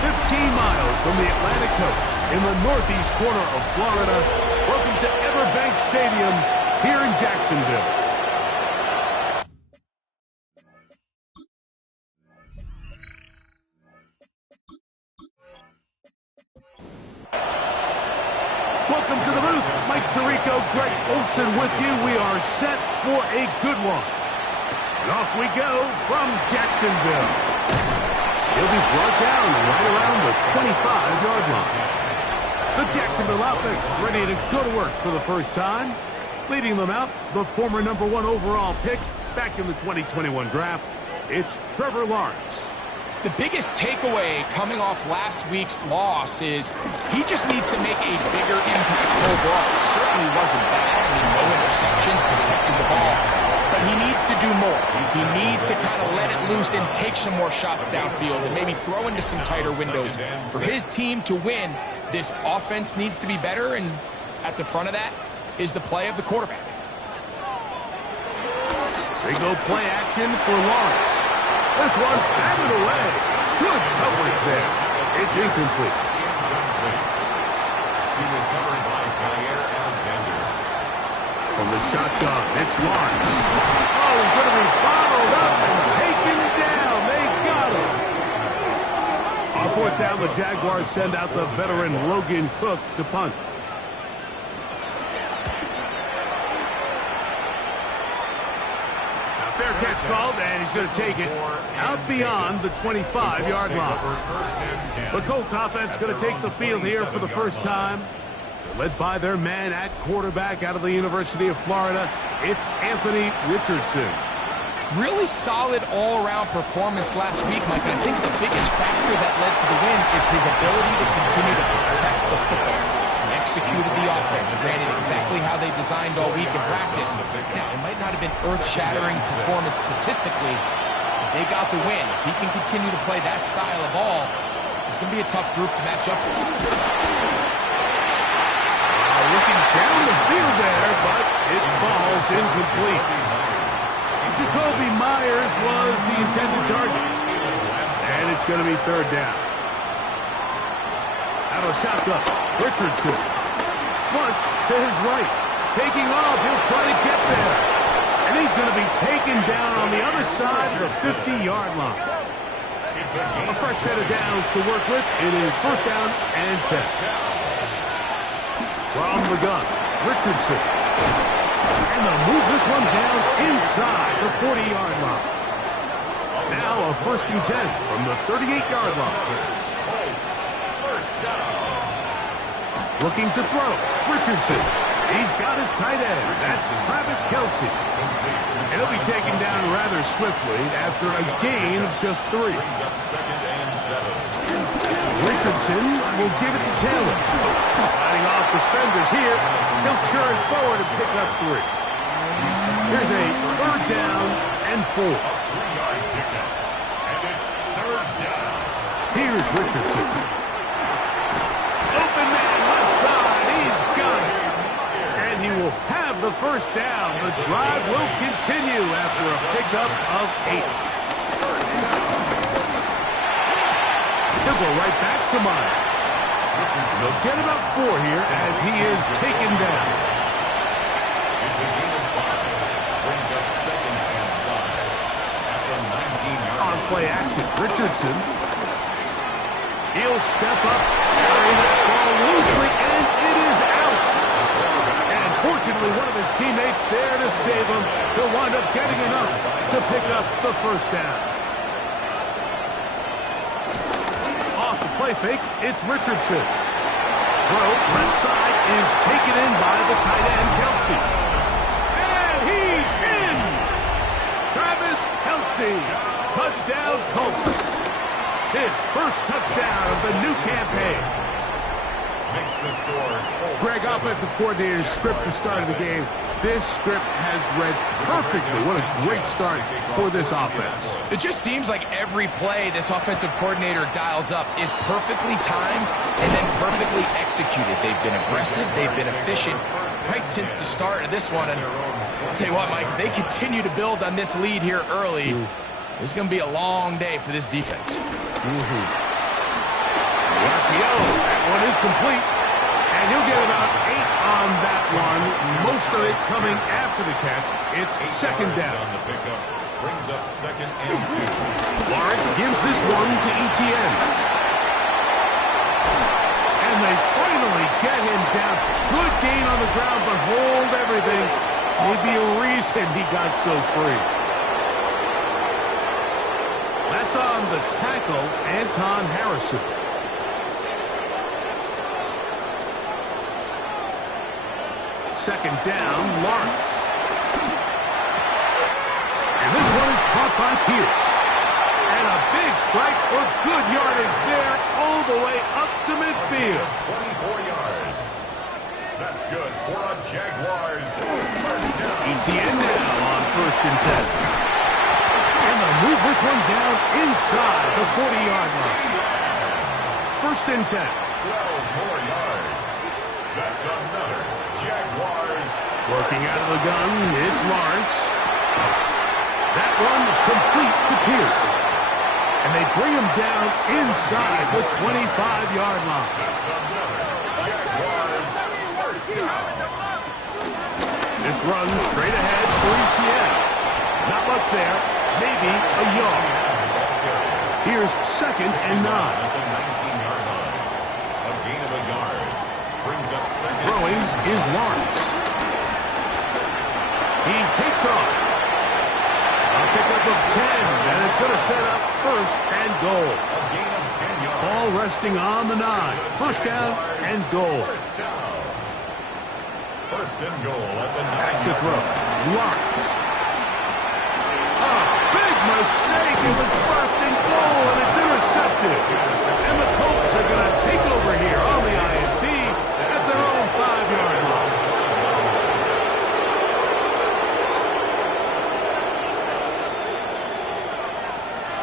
15 miles from the Atlantic coast in the northeast corner of Florida, welcome to Everbank Stadium here in Jacksonville. Welcome to the booth. Mike Tirico, Greg Olson with you. We are set for a good one. And off we go from Jacksonville. He'll be brought down right around the 25-yard line. The Jacksonville offense ready to go to work for the first time. Leading them out, the former #1 overall pick back in the 2021 draft. It's Trevor Lawrence. The biggest takeaway coming off last week's loss is he just needs to make a bigger impact overall. It certainly wasn't bad. I mean, no interceptions, protected the ball. But he needs to do more. He needs to kind of let it loose and take some more shots downfield and maybe throw into some tighter windows. For his team to win, this offense needs to be better, and at the front of that is the play of the quarterback. They go play action for Lawrence. This one batted away. Good coverage there. It's incomplete. He was covered by Jair Alexander. From the shotgun, it's Lawrence. Oh, he's going to be bottled up and taken down. They got him. On fourth down, the Jaguars send out the veteran Logan Cook to punt. Fair catch called, and he's going to take it out beyond the 25-yard line. The Colts offense going to take the field here for the first time. They're led by their man at quarterback out of the University of Florida. It's Anthony Richardson. Really solid all-around performance last week, Mike. And I think the biggest factor that led to the win is his ability to continue to protect the football. He executed the offense, granted exactly how they designed all week in practice. Now, it might not have been earth-shattering performance statistically, but they got the win. If he can continue to play that style of ball, it's going to be a tough group to match up with. Looking down the field there, but it falls incomplete. Jacoby Myers was the intended target. And it's going to be third down. Out of shotgun, Richardson. Flush to his right. Taking off, he'll try to get there. And he's going to be taken down on the other side of the 50-yard line. A fresh set of downs to work with. It is first down and 10. From the gun, Richardson. And they'll move this one down inside the 40-yard line. Now a first and 10 from the 38-yard line. Looking to throw, Richardson. He's got his tight end. That's Travis Kelce. And he'll be taken down rather swiftly after a gain of just 3. Richardson will give it to Taylor. Sliding off defenders here. He'll churn forward and pick up 3. Here's a third down and 4. Here's Richardson. Open man left side. He's got it. And he will have the first down. The drive will continue after a pickup of 8. He'll go right back to Myers. They'll get about 4 here as he is taken down. It's a gain of 5. Brings up second and 5. At the 19-yard line. On play action, Richardson. He'll step up, carry that ball loosely, and it is out. And fortunately, one of his teammates there to save him. He'll wind up getting enough to pick up the first down. Off the play fake, it's Richardson. Throw, left side, is taken in by the tight end, Kelce. And he's in! Travis Kelce, touchdown Colts. His first touchdown of the new campaign. Makes the score. Greg, offensive coordinator's script to start of the game. This script has read perfectly. What a great start for this offense. It just seems like every play this offensive coordinator dials up is perfectly timed and then perfectly executed. They've been aggressive. They've been efficient right since the start of this one. And I'll tell you what, Mike, they continue to build on this lead here early. This is going to be a long day for this defense. RPO. That one is complete. And he'll get about 8 on that one. Most of it coming after the catch. It's second down. On the pickup. Brings up second and 2. Lawrence gives this one to Etienne. And they finally get him down. Good gain on the ground, but hold everything. Maybe a reason he got so free. That's on the tackle, Anton Harrison. Second down, Lawrence. And this one is caught by Pierce. And a big strike for good yardage there all the way up to midfield. 24 yards. That's good for a Jaguars first down. Etienne now on first and 10. And they'll move this one down inside the 40-yard line. First and 10. 12 more yards. That's another Jaguars. Working out of the gun, it's Lawrence. That one complete to Pierce. And they bring him down inside the 25-yard line. That's another Jaguars first down. This run straight ahead for Etienne. Not much there, maybe a yard. Here's second and 9. At the 19-yard line. A gain of a yard. Brings up second. Throwing is Lawrence. He takes off. A pickup of 10, and it's going to set up first and goal. A gain of 10 yards. Ball resting on the 9. First down and goal. First down. First and goal at the 9. Back to throw. Lawrence. A big mistake in the first and goal, and it's intercepted. And the Colts are going to take over here on the INT at their own 5-yard line.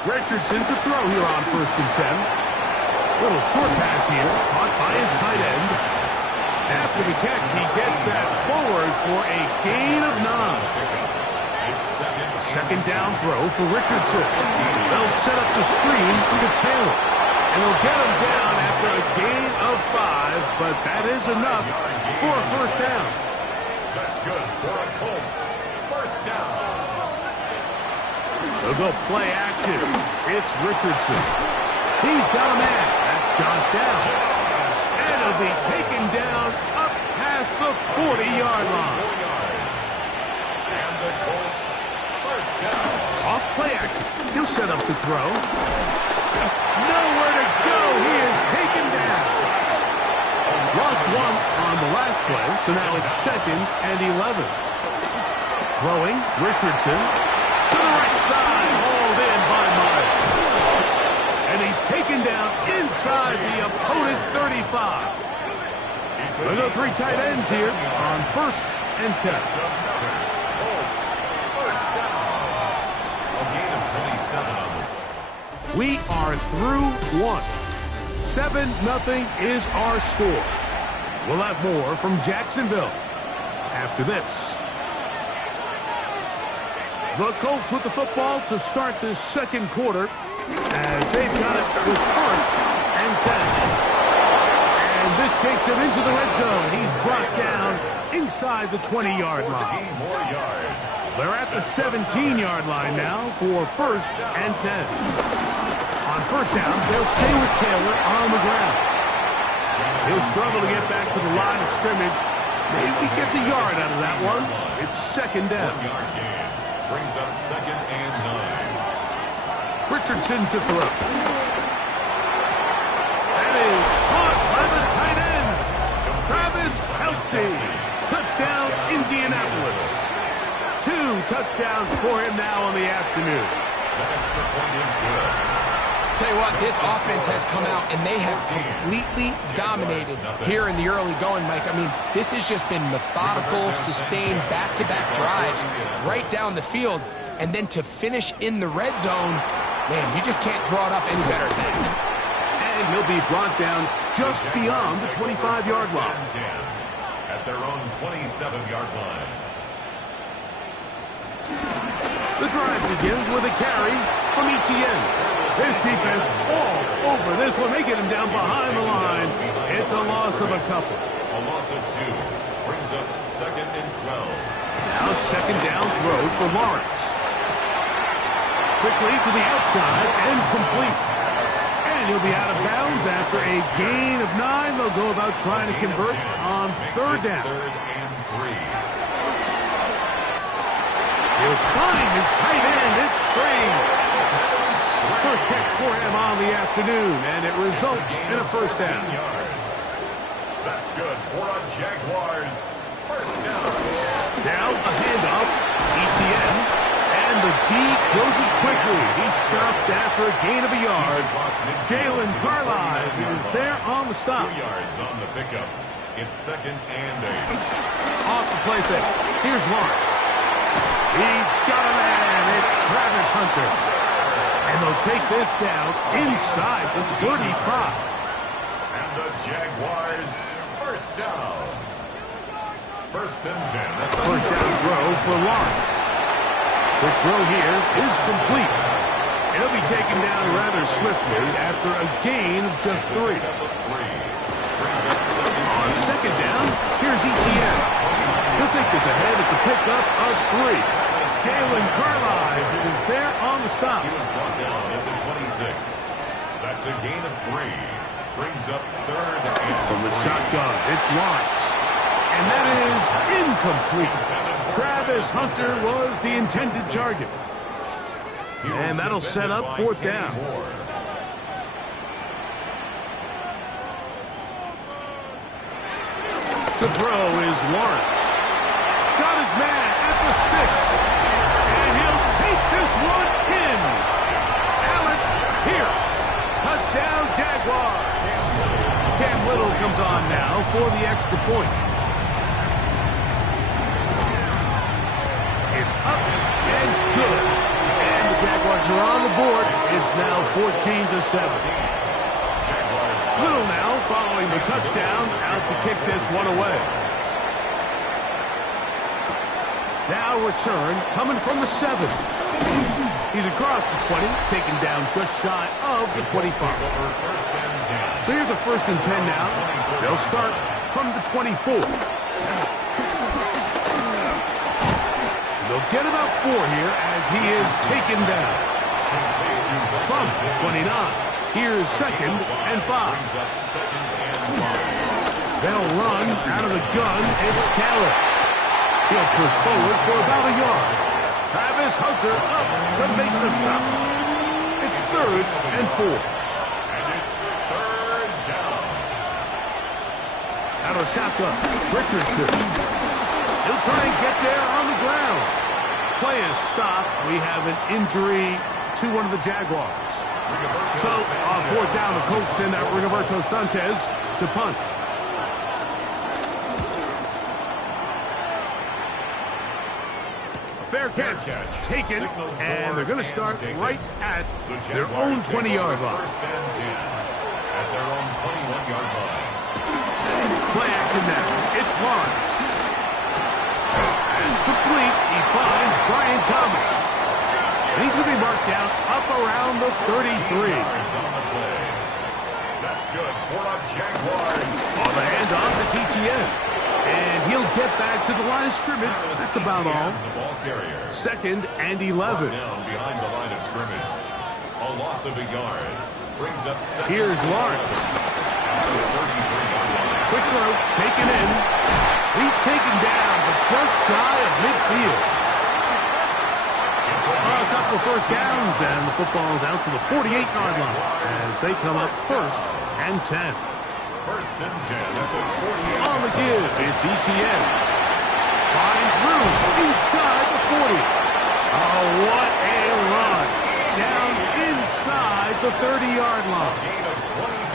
Richardson to throw here on first and 10. Little short pass here, caught by his tight end. After the catch, he gets that forward for a gain of 9. Second down throw for Richardson. They'll set up the screen to Taylor. And they'll get him down after a gain of 5, but that is enough for a first down. That's good for a Colts. First down. They'll go play action. It's Richardson. He's got a man. That's Josh Downs. And he'll be taken down up past the 40-yard line. 4 yards. And the Colts first down. Off play action. He'll set up to throw. Nowhere to go. He is taken down. Lost one on the last play, so now it's second and 11. Throwing, Richardson. To the right side, hauled in by Myers. And he's taken down inside the opponent's 35. We'll go 3 tight ends here on first and 10. Colts first down. A gain of 27 on the. We are through 1. 7-0 is our score. We'll have more from Jacksonville after this. The Colts with the football to start this second quarter as they've got it with first and 10. And this takes him into the red zone. He's brought down inside the 20-yard line. 14 more yards. They're at the 17-yard line now for first and 10. On first down, they'll stay with Taylor on the ground. He'll struggle to get back to the line of scrimmage. Maybe he gets a yard out of that one. It's second down. 1 yard gain. Brings up second and 9. Richardson to throw. That is caught by the tight end. Travis Kelce. Touchdown, Indianapolis. 2 touchdowns for him now on the afternoon. That extra point is good. Tell you what, this offense has come out and they have completely dominated here in the early going, Mike. I mean, this has just been methodical, sustained, back-to-back drives right down the field. And then to finish in the red zone, man, you just can't draw it up any better than that. And he'll be brought down just beyond the 25-yard line. At their own 27-yard line. The drive begins with a carry from Etienne. This defense all over this one. They get him down behind the line. It's a loss of a couple. A loss of 2 brings up 2nd and 12. Now second down throw for Lawrence. Quickly to the outside and complete. And he'll be out of bounds after a gain of 9. They'll go about trying to convert on third down. 3rd and 3. He'll find his tight end. It's Strange. First catch for him on the afternoon, and it results in a first down. That's good for a Jaguars first down. Now a handoff. ETN. And the D closes quickly. He's stopped after a gain of a yard. Jalen Carlisle is there on the stop. 2 yards on the pickup. It's 2nd and 8. Off the play fake. Here's Lawrence. He's got a man. It's Travis Hunter. And they'll take this down inside the 35. And the Jaguars first down. 1st and 10. First down throw for Lawrence. The throw here is complete. It'll be taken down rather swiftly after a gain of just 3. On second down, here's ETN. He'll take this ahead. It's a pickup of 3. Jalen Carlisle is there on the stop. He was brought down at the 26. That's a gain of 3. Brings up 3rd and From the shotgun, it's Lawrence. And that is incomplete. Travis Hunter was the intended target. And that'll set up 4th down. To throw is Lawrence. Got his man at the 6. And he'll take this one in. Alec Pierce. Touchdown, Jaguars. Cam Little comes on now for the extra point. It's up and good. And the Jaguars are on the board. It's now 14-7. Little now following the touchdown, out to kick this one away. Now return coming from the 7. He's across the 20, taken down just shy of the 25. So here's a 1st and 10 now. They'll start from the 24. They'll get about 4 here as he is taken down. From the 29. Here's 2nd and 5. They'll run out of the gun. It's Taylor. He'll push forward for about a yard. Travis Hunter up to make the stop. It's 3rd and 4. And it's 3rd down. Out of shotgun, Richardson. He'll try and get there on the ground. Play is stopped. We have an injury to one of the Jaguars. So, on 4th down, the Colts send out Rigoberto Sanchez to punt. Fair catch taken, and they're going to start right at their own 20-yard line. 1st and 10 at their own 21-yard line. Play action now. It's Lawrence. And complete. He finds Brian Thomas. And he's going to be marked down up around the 33. That's good for the Jaguars. On the handoff to TTN. And he'll get back to the line of scrimmage. That's about all. 2nd and 11. Down behind the line of scrimmage. A loss of a yard. Brings up 2nd. Here's Lawrence. Quick throw, taken in. He's taken down, but just shy of midfield. A couple of 1st downs, and the football's out to the 48-yard line as they come up 1st and 10. 1st and 10 at the 48. On the give, it's ETN. Finds room inside the 40. Oh, what a run. Down inside the 30-yard line.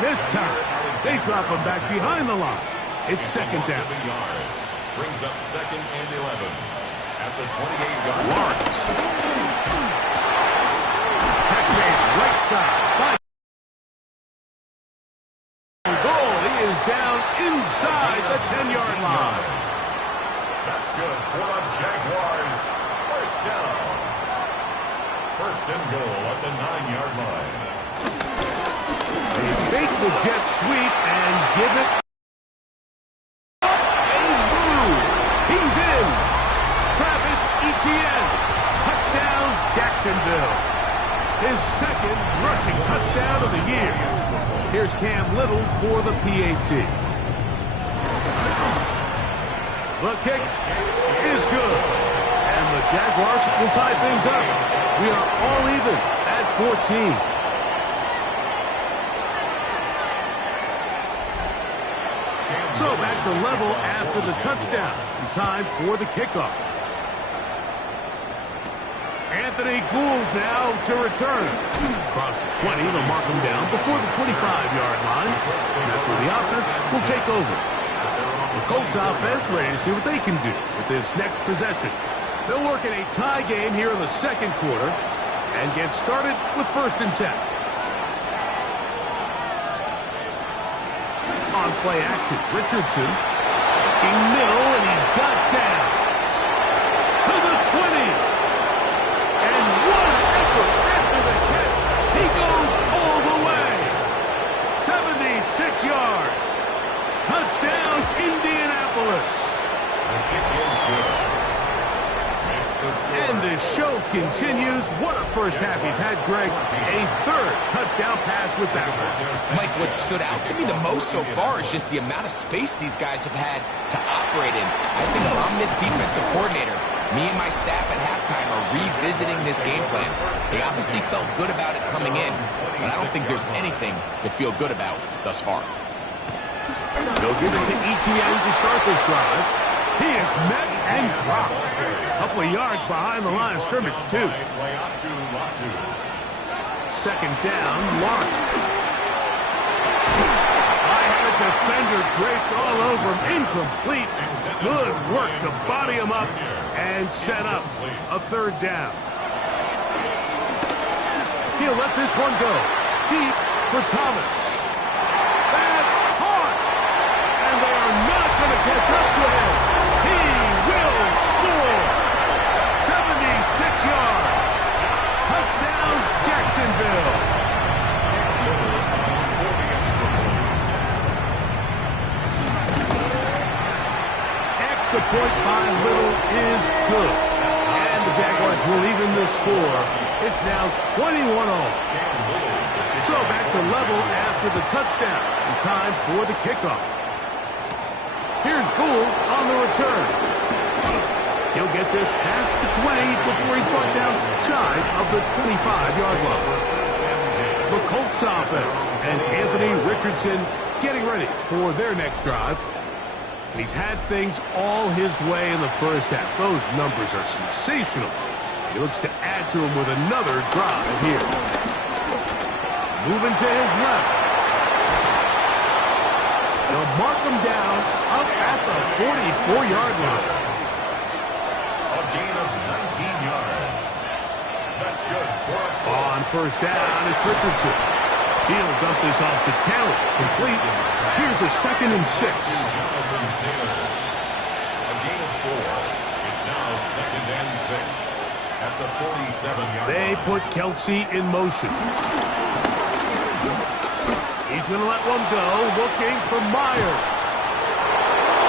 This time, they drop him back behind the line. It's 2nd down. Brings up 2nd and 11 at the 28-yard line. Lawrence. Catch made right side. Goal. He is down inside the 10-yard line. That's good for the Jaguars. 1st down. First and goal at the 9-yard line. They fake the jet sweep and give it a move. He's in. Travis Etienne. Touchdown, Jacksonville. His second rushing touchdown of the year. Here's Cam Little for the PAT. The kick is good. And the Jaguars will tie things up. We are all even at 14. So back to level after the touchdown. It's time for the kickoff. Anthony Gould now to return. Across the 20, they'll mark him down before the 25-yard line. And that's where the offense will take over. The Colts offense ready to see what they can do with this next possession. They'll work in a tie game here in the second quarter and get started with 1st and 10. On play action, Richardson in middle, and he's got downs to the 20. And one effort after the catch. He goes all the way. 76 yards. Touchdown, Indianapolis. The kick is good. Makes the score. And the show continues. What a first half he's had, Greg. A 3rd touchdown pass with that one. Mike, what stood out to me the most so far is just the amount of space these guys have had to operate in. I think if I'm this defensive coordinator, me and my staff at halftime are revisiting this game plan. They obviously felt good about it coming in, but I don't think there's anything to feel good about thus far. They'll give it to Etienne to start this drive. He is met and dropped. A couple of yards behind the line of scrimmage, too. Second down, Lawrence. I had a defender draped all over him. Incomplete. Good work to body him up and set up a 3rd down. He'll let this one go. Deep for Thomas. That's hard. And they are not going to catch up to him. He will score. 76 yards. Touchdown, Jacksonville. Extra point by Little is good. And the Jaguars will even the score. It's now 21-all. So back to level after the touchdown. And time for the kickoff. Here's Gould on the return. He'll get this past the 20 before he's brought down shy of the 25-yard line. The Colts offense and Anthony Richardson getting ready for their next drive. He's had things all his way in the first half. Those numbers are sensational. He looks to add to them with another drive here. Moving to his left. They'll mark him down up at the 44-yard line. A gain of 19 yards. That's good for a Colts. On first down, it's Richardson. He'll dump this off to Taylor. Complete. Here's a 2nd and 6. Taylor. A gain of 4. It's now 2nd and 6 at the 47-yard line. They put Kelsey in motion. He's going to let one go, looking for Myers.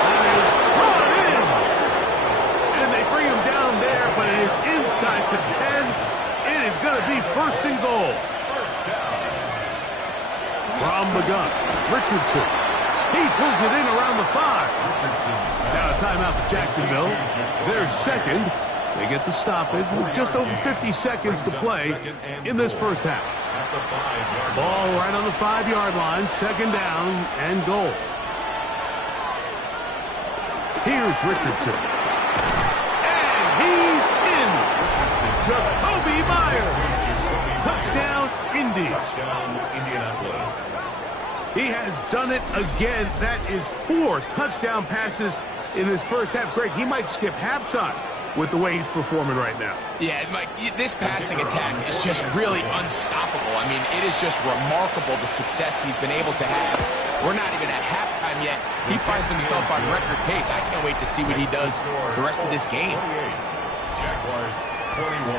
That is brought in. And they bring him down there, but it is inside the 10. It is going to be 1st and goal. First down. From the gun, Richardson. He pulls it in around the 5. Now a timeout for Jacksonville. They're second. They get the stoppage with just over 50 seconds to play in this first half. Ball right on the 5-yard line. 2nd down and goal. Here's Richardson. And he's in. Jacoby Myers. Touchdown, Indy. Touchdown, Indianapolis. He has done it again. That is 4 touchdown passes in this first half. Greg, he might skip halftime with the way he's performing right now. Yeah, Mike, this passing attack is just really unstoppable. I mean, it is just remarkable the success he's been able to have. We're not even at halftime yet. He finds himself on record pace. I can't wait to see what he does the rest of this game. Jaguars 21.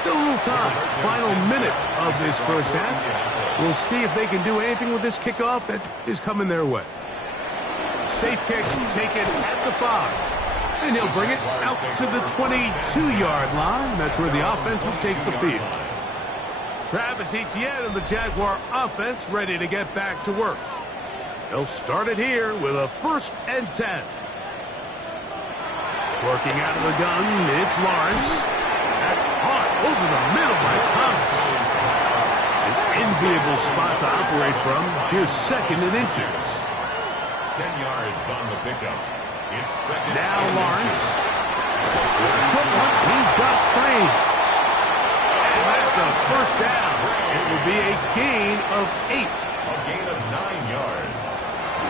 Still a little time. Final minute of this first half. We'll see if they can do anything with this kickoff that is coming their way. Safe kick taken at the 5. And he'll bring it out to the 22-yard line. That's where the offense will take the field. Travis Etienne and the Jaguar offense ready to get back to work. They'll start it here with a 1st and 10. Working out of the gun, it's Lawrence. That's hard over the middle by Thomas. An enviable spot to operate from. Here's 2nd and inches. 10 yards on the pickup. It's 2nd. Now Lawrence. With a short one, he's got Strain. And that's a 1st down. It will be a gain of 8. A gain of 9 yards.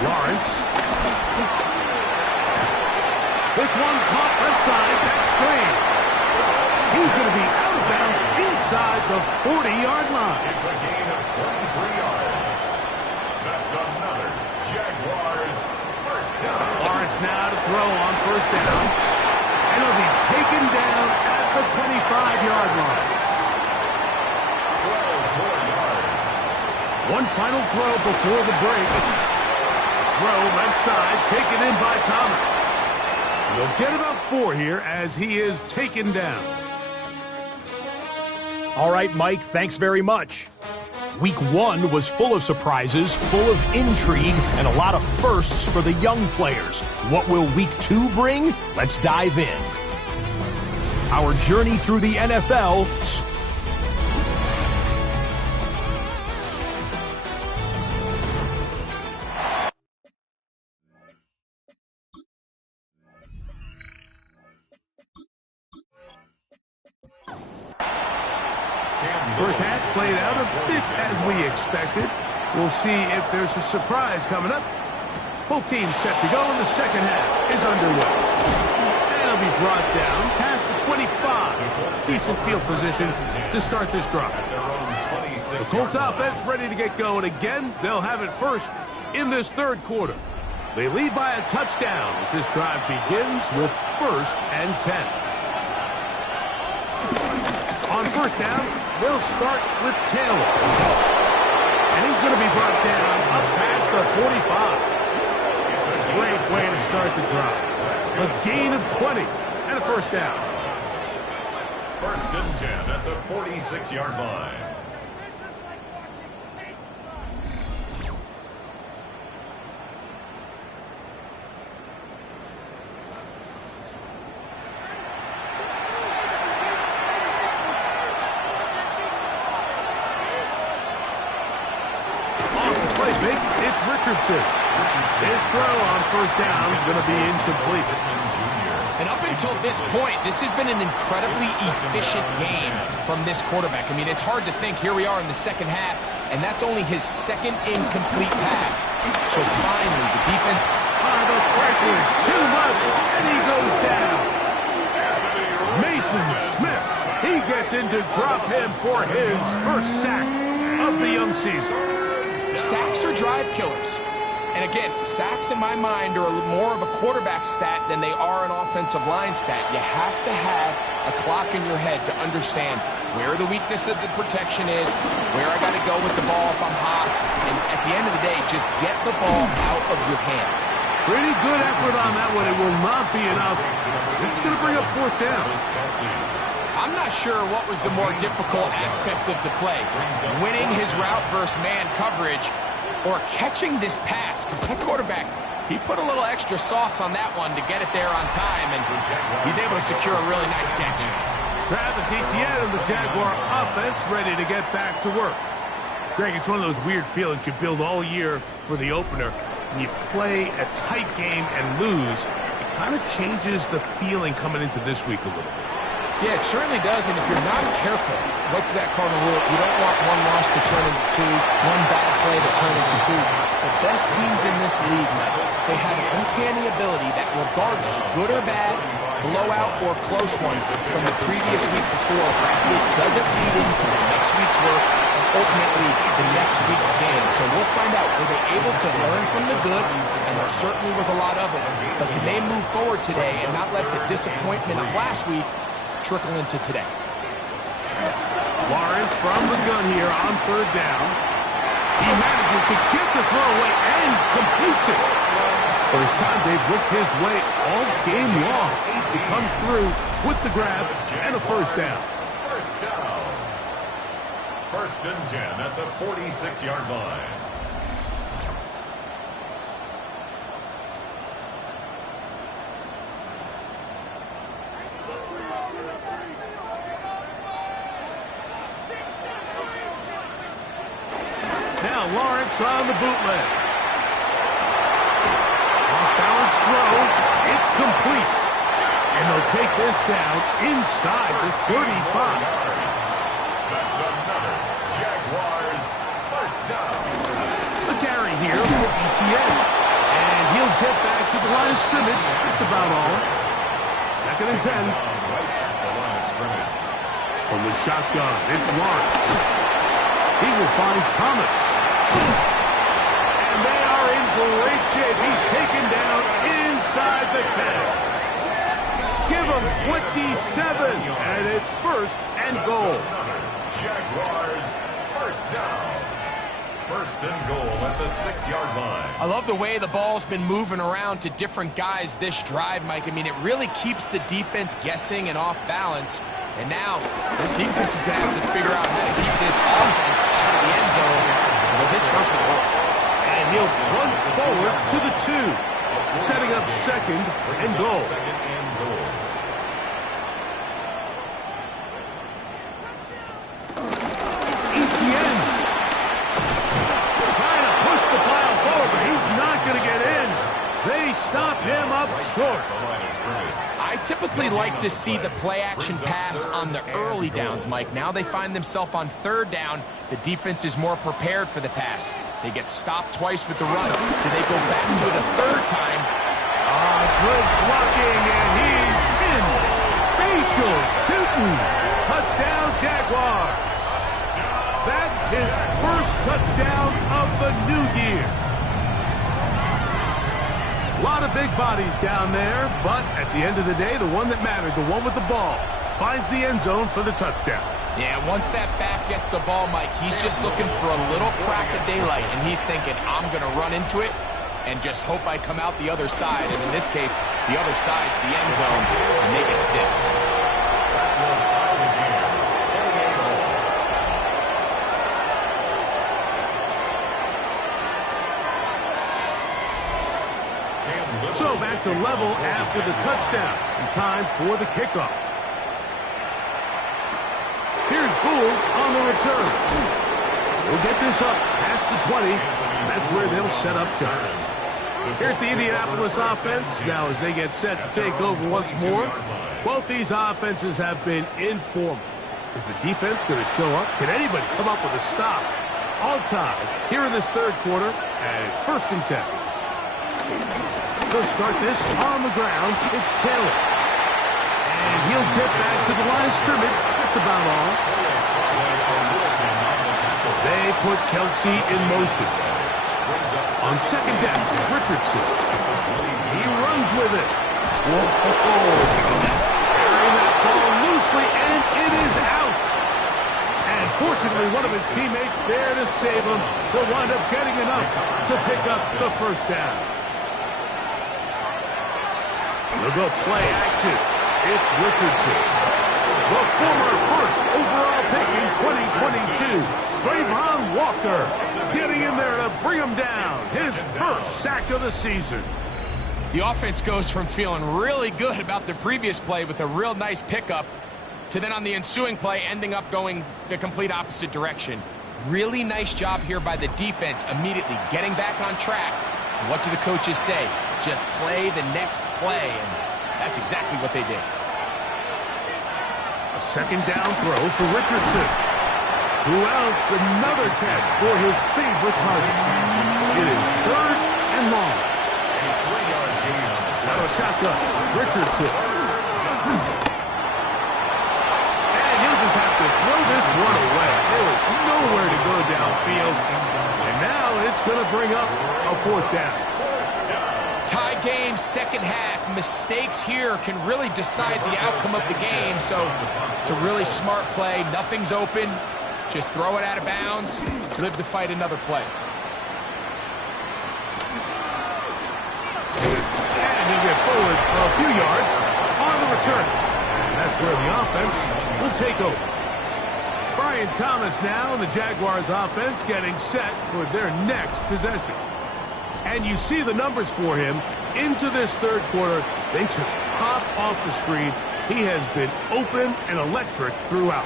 Lawrence. This one caught left side. That's Strain. He's going to be out of bounds inside the 40-yard line. It's a gain of 23 yards. That's another Jaguars 1st down. Lawrence now to throw on 1st down. And he'll be taken down at the 25-yard line. 12 more yards. One final throw before the break. Throw left side, taken in by Thomas. He'll get about 4 here as he is taken down. All right, Mike, thanks very much. Week 1 was full of surprises, full of intrigue, and a lot of firsts for the young players. What will Week 2 bring? Let's dive in. Our journey through the NFL. First half played out a bit as we expected. We'll see if there's a surprise coming up. Both teams set to go, and the second half is underway. And it'll be brought down past the 25. Decent field position to start this drive. The Colts offense ready to get going again. They'll have it first in this 3rd quarter. They lead by a touchdown as this drive begins with 1st and 10. On 1st down, they'll start with Taylor. And he's going to be brought down up past the 45. It's a great way to start the drive. A gain of 20 and a 1st down. 1st and 10 at the 46-yard line. It's Richardson. His throw on 1st down is going to be incomplete. And up until this point, this has been an incredibly efficient game from this quarterback. I mean, it's hard to think. Here we are in the second half, and that's only his 2nd incomplete pass. So finally, the defense... The pressure is too much, and he goes down. Mason Smith, he gets in to drop him for his 1st sack of the young season. Sacks are drive killers. And again, sacks in my mind are more of a quarterback stat than they are an offensive line stat. You have to have a clock in your head to understand where the weakness of the protection is, where I got to go with the ball if I'm hot, and at the end of the day, just get the ball out of your hand. Pretty good effort on that one. It will not be enough. It's going to bring up 4th down. I'm not sure what was the more difficult aspect of the play, winning his route versus man coverage or catching this pass, because that quarterback, he put a little extra sauce on that one to get it there on time, and he's able to secure a really nice catch. Travis Etienne and the Jaguar offense ready to get back to work. Greg, it's one of those weird feelings you build all year for the opener. When you play a tight game and lose, it kind of changes the feeling coming into this week a little bit. Yeah, it certainly does, and if you're not careful, what's that cardinal rule? You don't want one loss to turn into 2, one bad play to turn into 2. The best teams in this league, they have an uncanny ability that regardless, good or bad, blowout or close one from the previous week before, it doesn't lead into the next week's work and ultimately the next week's game. So we'll find out, were they able to learn from the good, and there certainly was a lot of it, but can they move forward today and not let the disappointment of last week trickle into today? Lawrence from the gun here on third down. He manages to get the throw away and completes it. First time they've looked his way all game long. He comes through with the grab and a first down. First down. First and 10 at the 46-yard line. Now Lawrence on the bootleg. Off-balance throw. It's complete. And they'll take this down inside the 35. That's another Jaguars first down. A carry here for ETN. And he'll get back to the line of scrimmage. That's about all. Second and 10. Right at the line of scrimmage. From the shotgun, it's Lawrence. He will find Thomas. And they are in great shape. He's taken down inside the 10. Give him 27, and it's first and goal. Jaguars first down. First and goal at the 6-yard line. I love the way the ball's been moving around to different guys this drive, Mike. I mean, it really keeps the defense guessing and off balance. And now, this defense is going to have to figure out how to keep this offense out of the end zone because it's first and goal. And he'll plunge forward to the 2, setting up second and goal. Second and goal. ETN trying to push the pile forward, but he's not going to get in. They stop him up short. The line of scrimmage. I typically like to see the play-action pass on the early downs, Mike. Now they find themselves on third down. The defense is more prepared for the pass. They get stopped twice with the run. Do they go back to it a third time? Good blocking, and he's in. Facial shooting. Touchdown, Jaguars. That's his first touchdown of the new year. A lot of big bodies down there, but at the end of the day, the one that mattered, the one with the ball, finds the end zone for the touchdown. Yeah, once that back gets the ball, Mike, he's just looking for a little crack of daylight, and he's thinking, I'm going to run into it and just hope I come out the other side. And in this case, the other side's the end zone, and they get 6. So back to level after the touchdown. And time for the kickoff. Here's Gould on the return. We'll get this up past the 20. That's where they'll set up shop. Here's the Indianapolis offense. Now as they get set to take over once more, both these offenses have been informal. Is the defense going to show up? Can anybody come up with a stop? All tied here in this third quarter, and it's first and 10. They'll start this on the ground. It's Taylor. And he'll get back to the line of scrimmage. That's about all. They put Kelsey in motion. On second down, Richardson. He runs with it. Whoa. Carrying that ball loosely, and it is out. And fortunately, one of his teammates there to save him. He'll wind up getting enough to pick up the first down. We'll go play action. It's Richardson. The former first overall pick in 2022. Trayvon Walker getting in there to bring him down. His first sack of the season. The offense goes from feeling really good about the previous play with a real nice pickup to then on the ensuing play ending up going the complete opposite direction. Really nice job here by the defense immediately getting back on track. What do the coaches say? Just play the next play, and that's exactly what they did. A second down throw for Richardson. Who else? Another catch for his favorite target. It is third and long. Now a shotgun. Richardson. And he'll just have to throw this one away. There was nowhere to go downfield. And now it's going to bring up a fourth down. Ty game, second half. Mistakes here can really decide the outcome of the game. So it's a really smart play. Nothing's open. Just throw it out of bounds. Live to fight another play. And he'll get forward a few yards on the return. And that's where the offense will take over. Brian Thomas now and the Jaguars offense getting set for their next possession. And you see the numbers for him into this third quarter. They just pop off the screen. He has been open and electric throughout.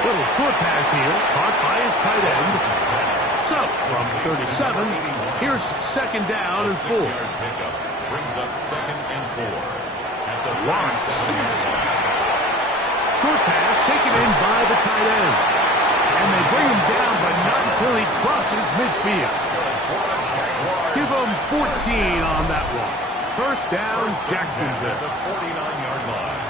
Little short pass here, caught by his tight end. So, from 37, here's second down and 4. Brings up second and 4 at the Lawrence. 47-yard line. Short pass taken in by the tight end. And they bring him down, but not until he crosses midfield. Give him 14 on that one. First down, Jacksonville. At the 49-yard line.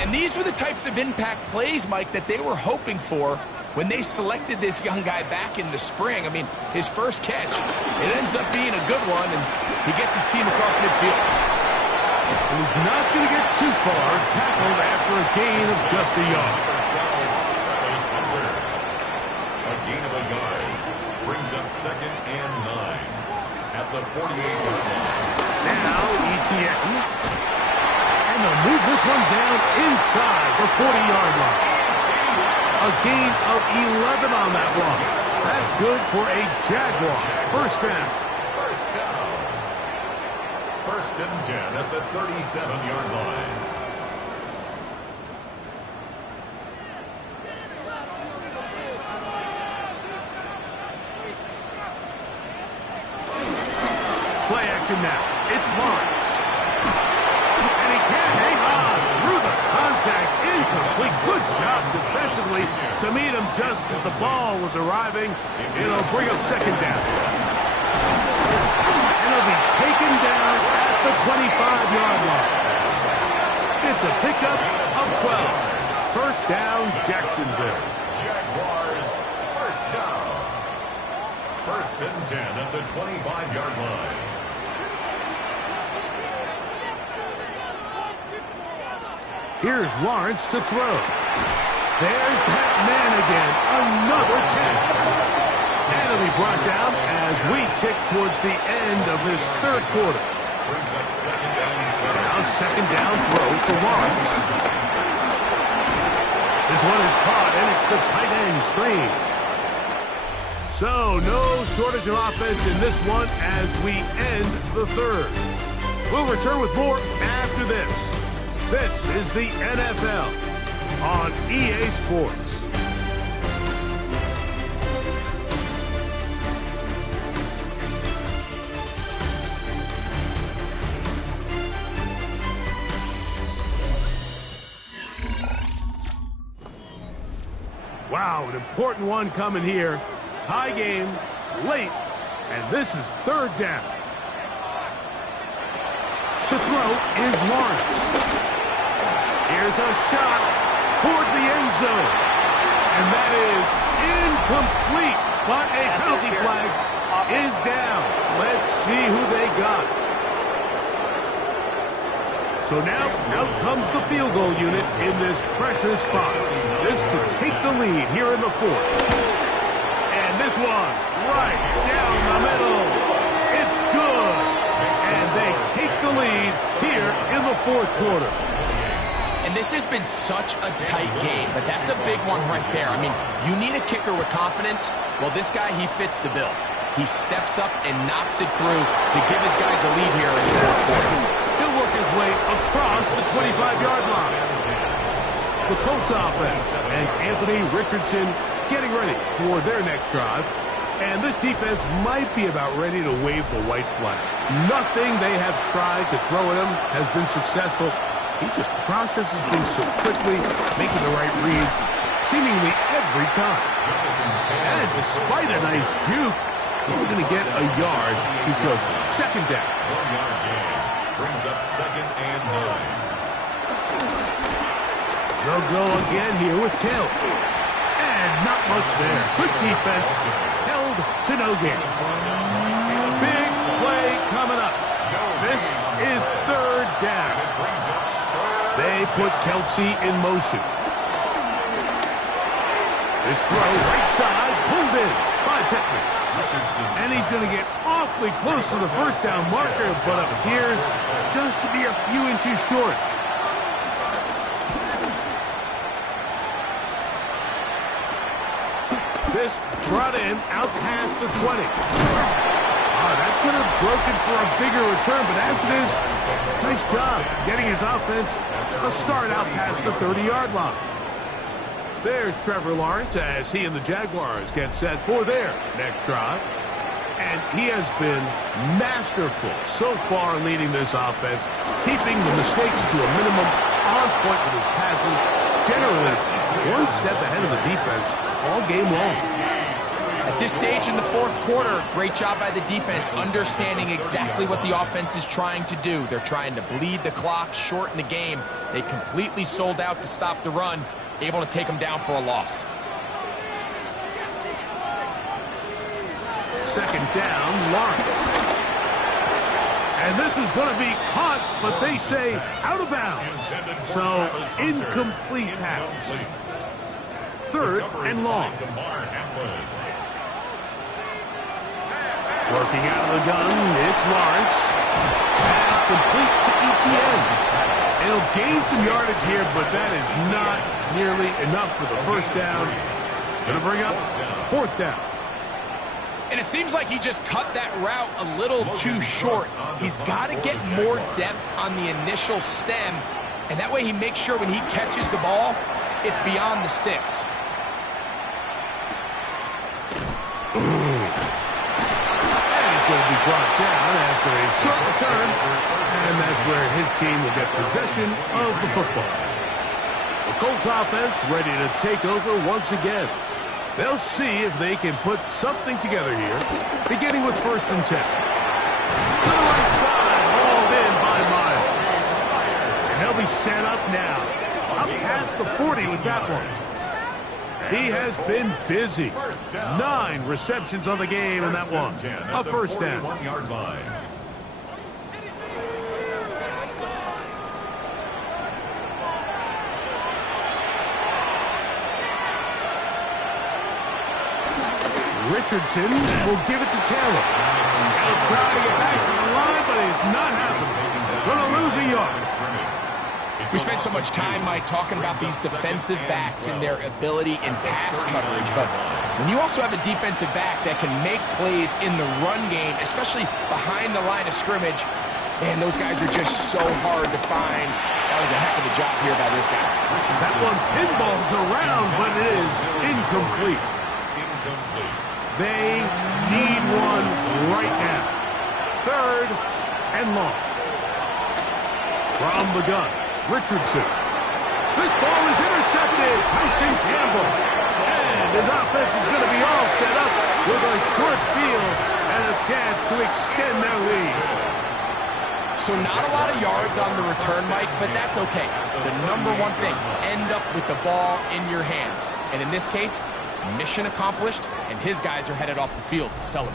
And these were the types of impact plays, Mike, that they were hoping for when they selected this young guy back in the spring. I mean, his first catch, it ends up being a good one, and he gets his team across midfield. And he's not going to get too far, tackled after a gain of just a yard. A gain of a yard brings up second and 9 at the 48-yard line. Now, ETN. And they'll move this one down inside the 40-yard line. A gain of 11 on that one. That's good for a Jaguar. First down. First down. First and 10 at the 37-yard line. Play action now. It's Lawrence. And he can't hang on through the contact. Incomplete. Good job defensively to meet him just as the ball was arriving. It'll bring up second down. And he'll be taken down at the 25-yard line. It's a pickup of 12. First down, Jacksonville. Jaguars, first down. First and 10 at the 25-yard line. Here's Lawrence to throw. There's that man again. Another catch. And it'll be brought down as we tick towards the end of this third quarter. Brings up second down. Now second down throw for Lawrence. This one is caught, and it's the tight end screen. So no shortage of offense in this one as we end the third. We'll return with more after this. This is the NFL on EA Sports. Wow, an important one coming here. Tie game, late, and this is third down. To throw is Lawrence. Here's a shot toward the end zone. And that is incomplete, but a penalty flag is down. Let's see who they got. So now, out comes the field goal unit in this pressure spot. This to take the lead here in the fourth. And this one, right down the middle. It's good. And they take the lead here in the fourth quarter. And this has been such a tight game, but that's a big one right there. I mean, you need a kicker with confidence. Well, this guy, he fits the bill. He steps up and knocks it through to give his guys a lead here in the fourth quarter. He'll work his way across the 25-yard line. The Colts offense and Anthony Richardson getting ready for their next drive. And this defense might be about ready to wave the white flag. Nothing they have tried to throw at him has been successful. He just processes things so quickly, making the right read seemingly every time. And despite a nice juke, he's going to get a yard to show for it. Second down. 1 yard gain. Brings up second and 9. They'll go again here with Taylor. And And not much there. Good defense. Held to no gain. Big play coming up. This is third down. They put Kelsey in motion. This throw right side, pulled in by Pittman. And he's going to get awfully close to the first down marker, but appears just to be a few inches short. This brought in out past the 20. That could have broken for a bigger return, but as it is, nice job getting his offense a start out past the 30-yard line. There's Trevor Lawrence as he and the Jaguars get set for their next drive. And he has been masterful so far leading this offense, keeping the mistakes to a minimum, on point with his passes, generally one step ahead of the defense all game long. At this stage in the fourth quarter, great job by the defense, understanding exactly what the offense is trying to do. They're trying to bleed the clock, shorten the game. They completely sold out to stop the run, able to take them down for a loss. Second down, Lawrence. And this is going to be caught, but they say out of bounds. So, incomplete pass. Third and long. Working out of the gun, it's Lawrence. Pass complete to ETN. He'll gain some yardage here, but that is not nearly enough for the first down. It's going to bring up fourth down. And it seems like he just cut that route a little too short. He's got to get more depth on the initial stem, and that way he makes sure when he catches the ball, it's beyond the sticks. Going to be brought down after a short return, and that's where his team will get possession of the football. The Colts offense ready to take over once again. They'll see if they can put something together here, beginning with 1st and 10. To the right side, hauled in by Miles. And they'll be set up now. Up past the 40 with that one. He has been busy. 9 receptions on the game in that one. A first down. Richardson will give it to Taylor. He'll try to get back to the line, but it's not happening. Going to lose a yard. We spent so much time, Mike, talking about these defensive backs and their ability in pass coverage, but when you also have a defensive back that can make plays in the run game, especially behind the line of scrimmage, man, those guys are just so hard to find. That was a heck of a job here by this guy. That one pinballs around, but it is incomplete. They need one right now. 3rd and long. From the gun. Richardson. This ball is intercepted. Tyson Campbell. And his offense is going to be all set up with a short field and a chance to extend their lead. So not a lot of yards on the return, Mike, but that's okay. The number one thing, end up with the ball in your hands. And in this case, mission accomplished, and his guys are headed off the field to celebrate.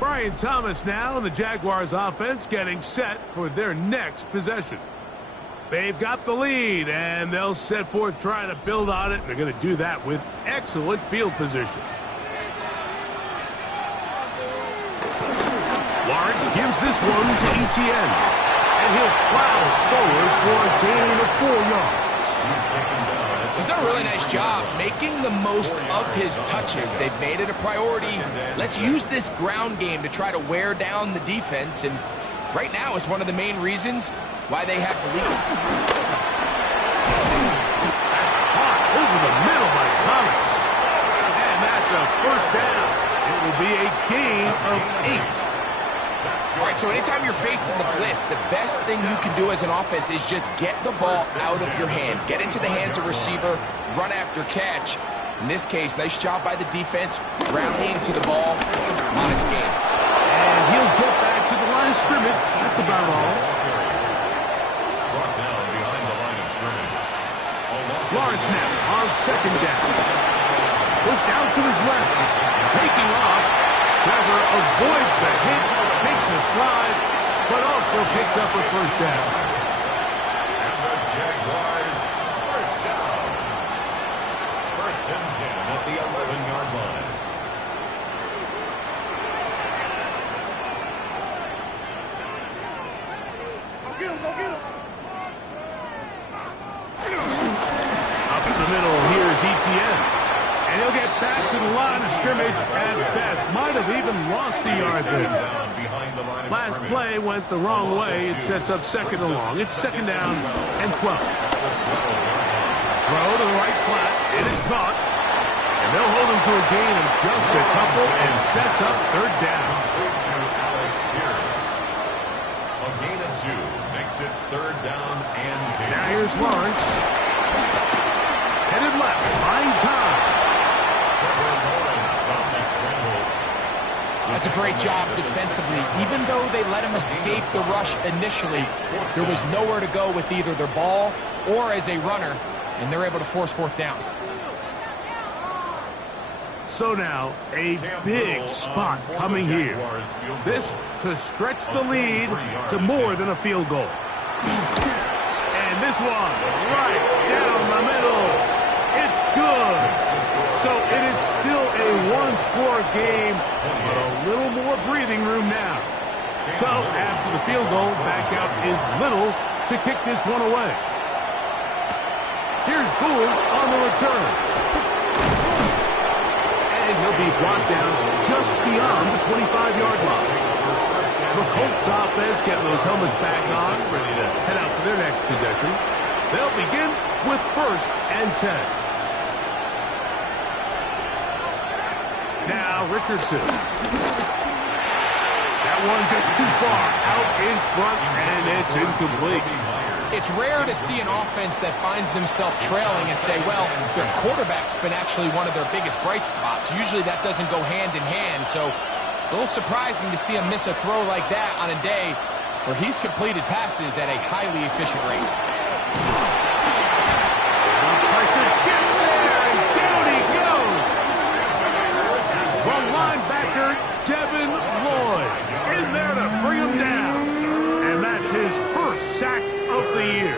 Brian Thomas now and the Jaguars offense getting set for their next possession. They've got the lead, and they'll set forth trying to build on it. They're going to do that with excellent field position. Lawrence gives this one to ETN, and he'll plow forward for a gain of 4 yards. He's done a really nice job making the most of his touches. They've made it a priority. Let's use this ground game to try to wear down the defense, and right now it's one of the main reasons why they have the lead. That's caught over the middle by Thomas. And that's a first down. It will be a gain of 8. All right, so anytime you're facing the blitz, the best thing you can do as an offense is just get the ball out of your hands. Get into the hands of receiver, run after catch. In this case, nice job by the defense, rallying to the ball. Modest gain. And he'll get back to the line of scrimmage. That's about all. Brought down behind the line of scrimmage. Lawrence now on 2nd down. Pushed out to his left. Taking off. Trevor avoids the hit. Takes a slide. But also picks up a first down. And the Jaguars first down. First and 10 at the 11-yard line. Up in the middle, here's Etienne. And he'll get back to the line of scrimmage at best. Might have even lost a yard there. Last play went the wrong way. It sets up second and long. It's second down and 12. Throw to the right flat. It is caught. And they'll hold him to a gain of just a couple and sets up third down. A gain of 2 makes it third down and 10. Now here's Lawrence. Headed left. Fine time. That's a great job defensively. Even though they let him escape the rush initially, there was nowhere to go with either their ball or as a runner, and they're able to force fourth down. So now, a big spot coming here. This to stretch the lead to more than a field goal. And this one, right down the middle. It's good. So it is still a one-score game, but a little more breathing room now. So after the field goal, back out is Little to kick this one away. Here's Gould on the return. And he'll be brought down just beyond the 25-yard line. The Colts offense getting those helmets back on, ready to head out for their next possession. They'll begin with first and 10. Now Richardson. That one just too far out in front, and it's incomplete. It's rare to see an offense that finds themselves trailing and say, well, their quarterback's been actually one of their biggest bright spots. Usually that doesn't go hand in hand, so it's a little surprising to see him miss a throw like that on a day where he's completed passes at a highly efficient rate. Pressure gets there, and down he goes. From linebacker Devin Lloyd in there to bring him down. And that's his first sack of the year.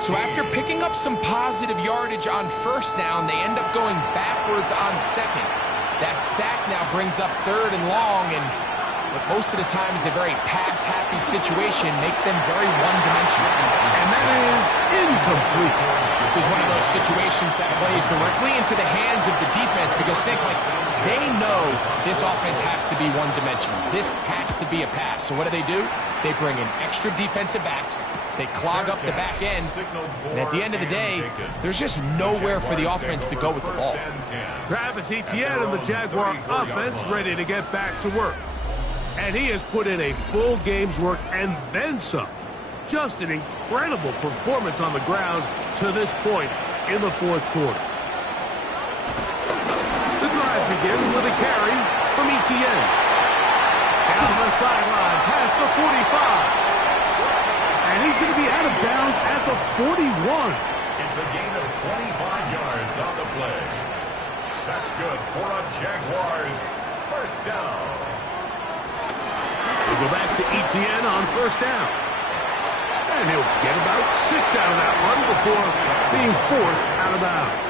So after picking up some positive yardage on first down, they end up going backwards on second. That sack now brings up third and long, and what most of the time is a very pass-happy situation makes them very one-dimensional. And that is incomplete. This is one of those situations that plays directly into the hands of the defense because they know this offense has to be one-dimensional. This has to be a pass. So what do? They bring in extra defensive backs. They clog up the back end. And at the end of the day, there's just nowhere for the offense to go with the ball. Travis Etienne and the Jaguar offense ready to get back to work. And he has put in a full game's work and then some. Just an incredible performance on the ground to this point in the fourth quarter. The drive begins with a carry from Etienne. Down the sideline, past the 45. And he's going to be out of bounds at the 41. It's a gain of 25 yards on the play. That's good for a Jaguars first down. We'll go back to Etienne on first down. And he'll get about 6 out of that run before being forced out of bounds.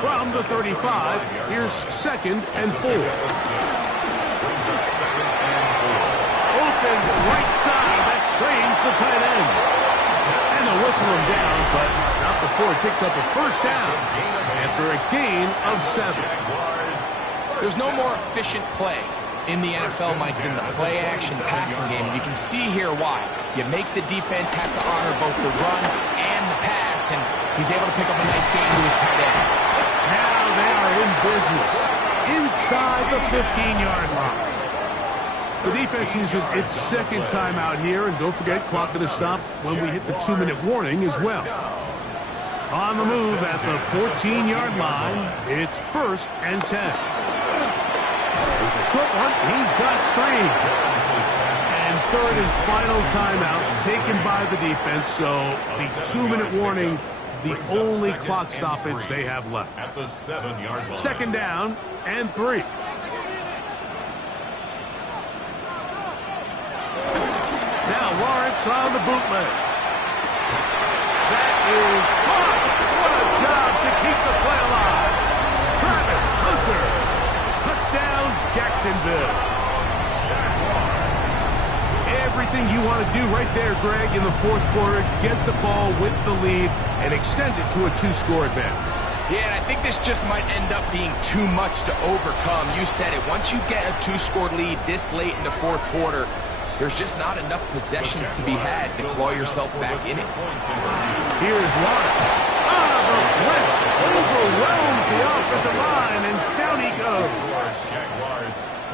From the 35, here's second and 4. Open right side, that strains the tight end. And they'll whistle him down, but not before he picks up a first down after a gain of 7. There's no more efficient play in the NFL, Mike, than the play-action passing game. You can see here why. You make the defense have to honor both the run and the pass, and he's able to pick up a nice gain to his tight end. Now they are in business inside the 15-yard line. The defense uses its second timeout here, and don't forget, clock to stop when we hit the 2-minute warning as well. On the move at the 14-yard line, it's first and 10. There's a short one. He's got screen. And third and final timeout taken by the defense, so the 2-minute warning the only clock stoppage they have left. At the 7-yard line. Second down and 3. Now Lawrence on the bootleg. That is caught. What a job to keep the play alive. Travis Hunter. Touchdown, Jacksonville. Everything you want to do right there, Greg, in the fourth quarter. Get the ball with the lead and extend it to a 2-score advantage. Yeah, and I think this just might end up being too much to overcome. You said it. Once you get a 2-score lead this late in the fourth quarter, there's just not enough possessions to be had to claw yourself back in it. Here's Lawrence. The blitz overwhelms the offensive line, and down he goes.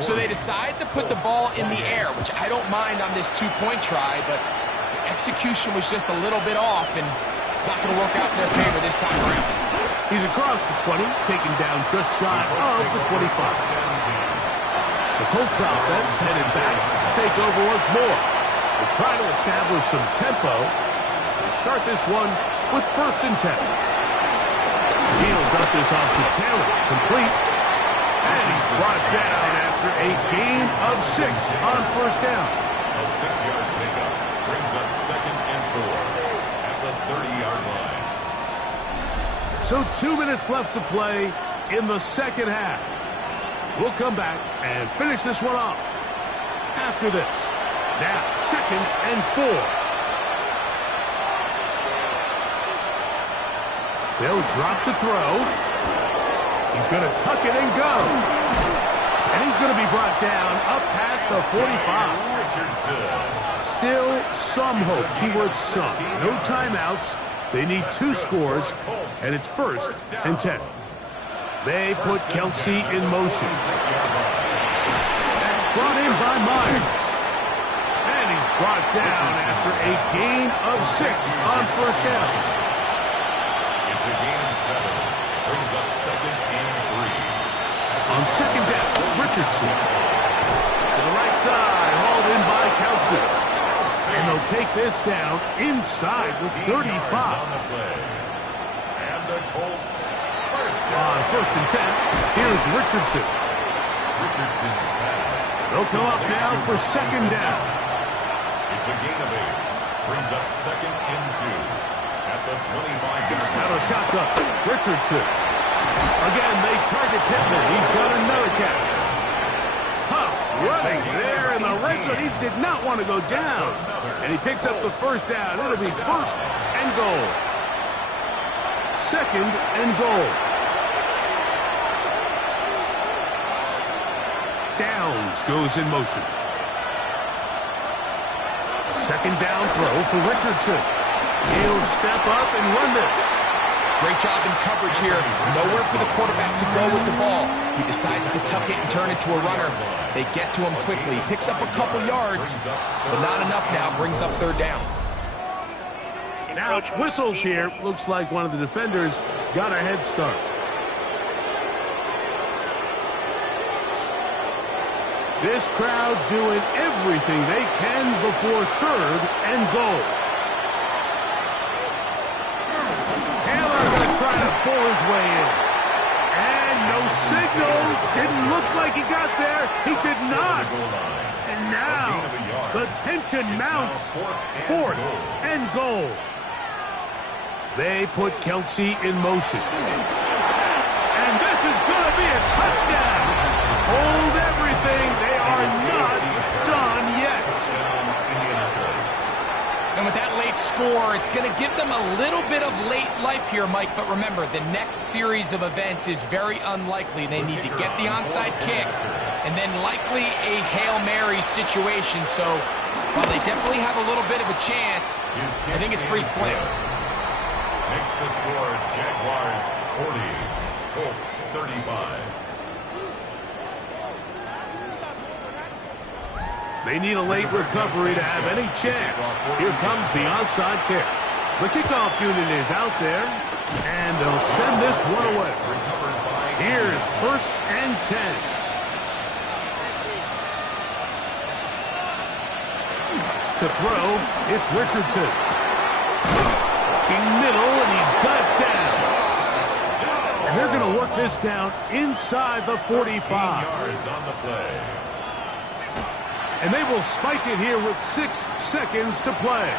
So they decide to put the ball in the air, which I don't mind on this 2-point try, but the execution was just a little bit off, and it's not going to work out in their favor this time around. He's across the 20, taken down just shy of the 25. The Colts offense headed back to take over once more. They try to establish some tempo as they start this one with 1st and 10. He'll dump this off to Taylor, complete, and he's brought down after a gain of 6 on 1st down. A 6-yard pickup brings up 2nd and 4 at the 30-yard line. So 2 minutes left to play in the second half. We'll come back and finish this one off after this. Now, 2nd and 4. They'll drop to throw. He's going to tuck it and go. And he's going to be brought down up past the 45. Still some hope. Keyword some. No timeouts. They need 2 scores, and it's 1st and 10. They put Kelsey in motion. That's brought in by Myers. And he's brought down after a gain of 6 on 1st down. It's a gain of 7. Brings up 2nd and 3. On 2nd down, Richardson. To the right side, hauled in by Kelsey. And they'll take this down inside the 35. And the Colts first down. On 1st and 10, here's Richardson. Richardson's pass. They'll come up now for 2nd down. It's a gain of 8. Brings up 2nd and 2 at the 25-yard line. Out of shotgun, Richardson. Again, they target Pittman. He's got another catch. Tough running there in the red zone. He did not want to go down. And he picks up the 1st down. It'll be 1st and goal. 2nd and goal. Downs goes in motion. 2nd down throw for Richardson. He'll step up and run this. Great job in coverage here. Nowhere for the quarterback to go with the ball. He decides to tuck it and turn it to a runner. They get to him quickly. Picks up a couple yards, but not enough now. Brings up 3rd down. Now, whistles here. Looks like one of the defenders got a head start. This crowd doing everything they can before 3rd and goal. Taylor going to try to pull his way in. And no signal. Didn't look like he got there. He did not. And now the tension mounts. 4th and goal. They put Kelsey in motion. And this is going to be a touchdown. Hold everything. They are not done yet. And with that late score, it's going to give them a little bit of late life here, Mike. But remember, the next series of events is very unlikely. They need to get the onside kick and then likely a Hail Mary situation. So while they definitely have a little bit of a chance, I think it's pretty slim. Makes the score Jaguars 40, Colts 35. They need a late recovery to have any chance. Here comes the onside kick. The kickoff unit is out there, and they'll send this one away. Here's 1st and 10. To throw, it's Richardson. Middle, and he's got down. And they're going to work this down inside the 45. Yards on the play. And they will spike it here with 6 seconds to play.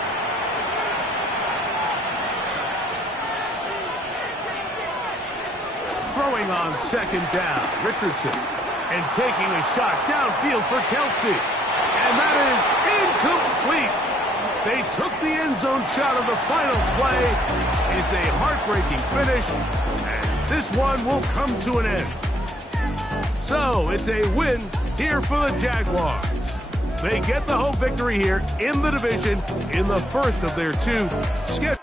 Throwing on second down, Richardson. And taking a shot downfield for Kelsey. And that is incomplete. They took the end zone shot of the final play. It's a heartbreaking finish. And this one will come to an end. So it's a win here for the Jaguars. They get the home victory here in the division in the first of their 2 scheduled.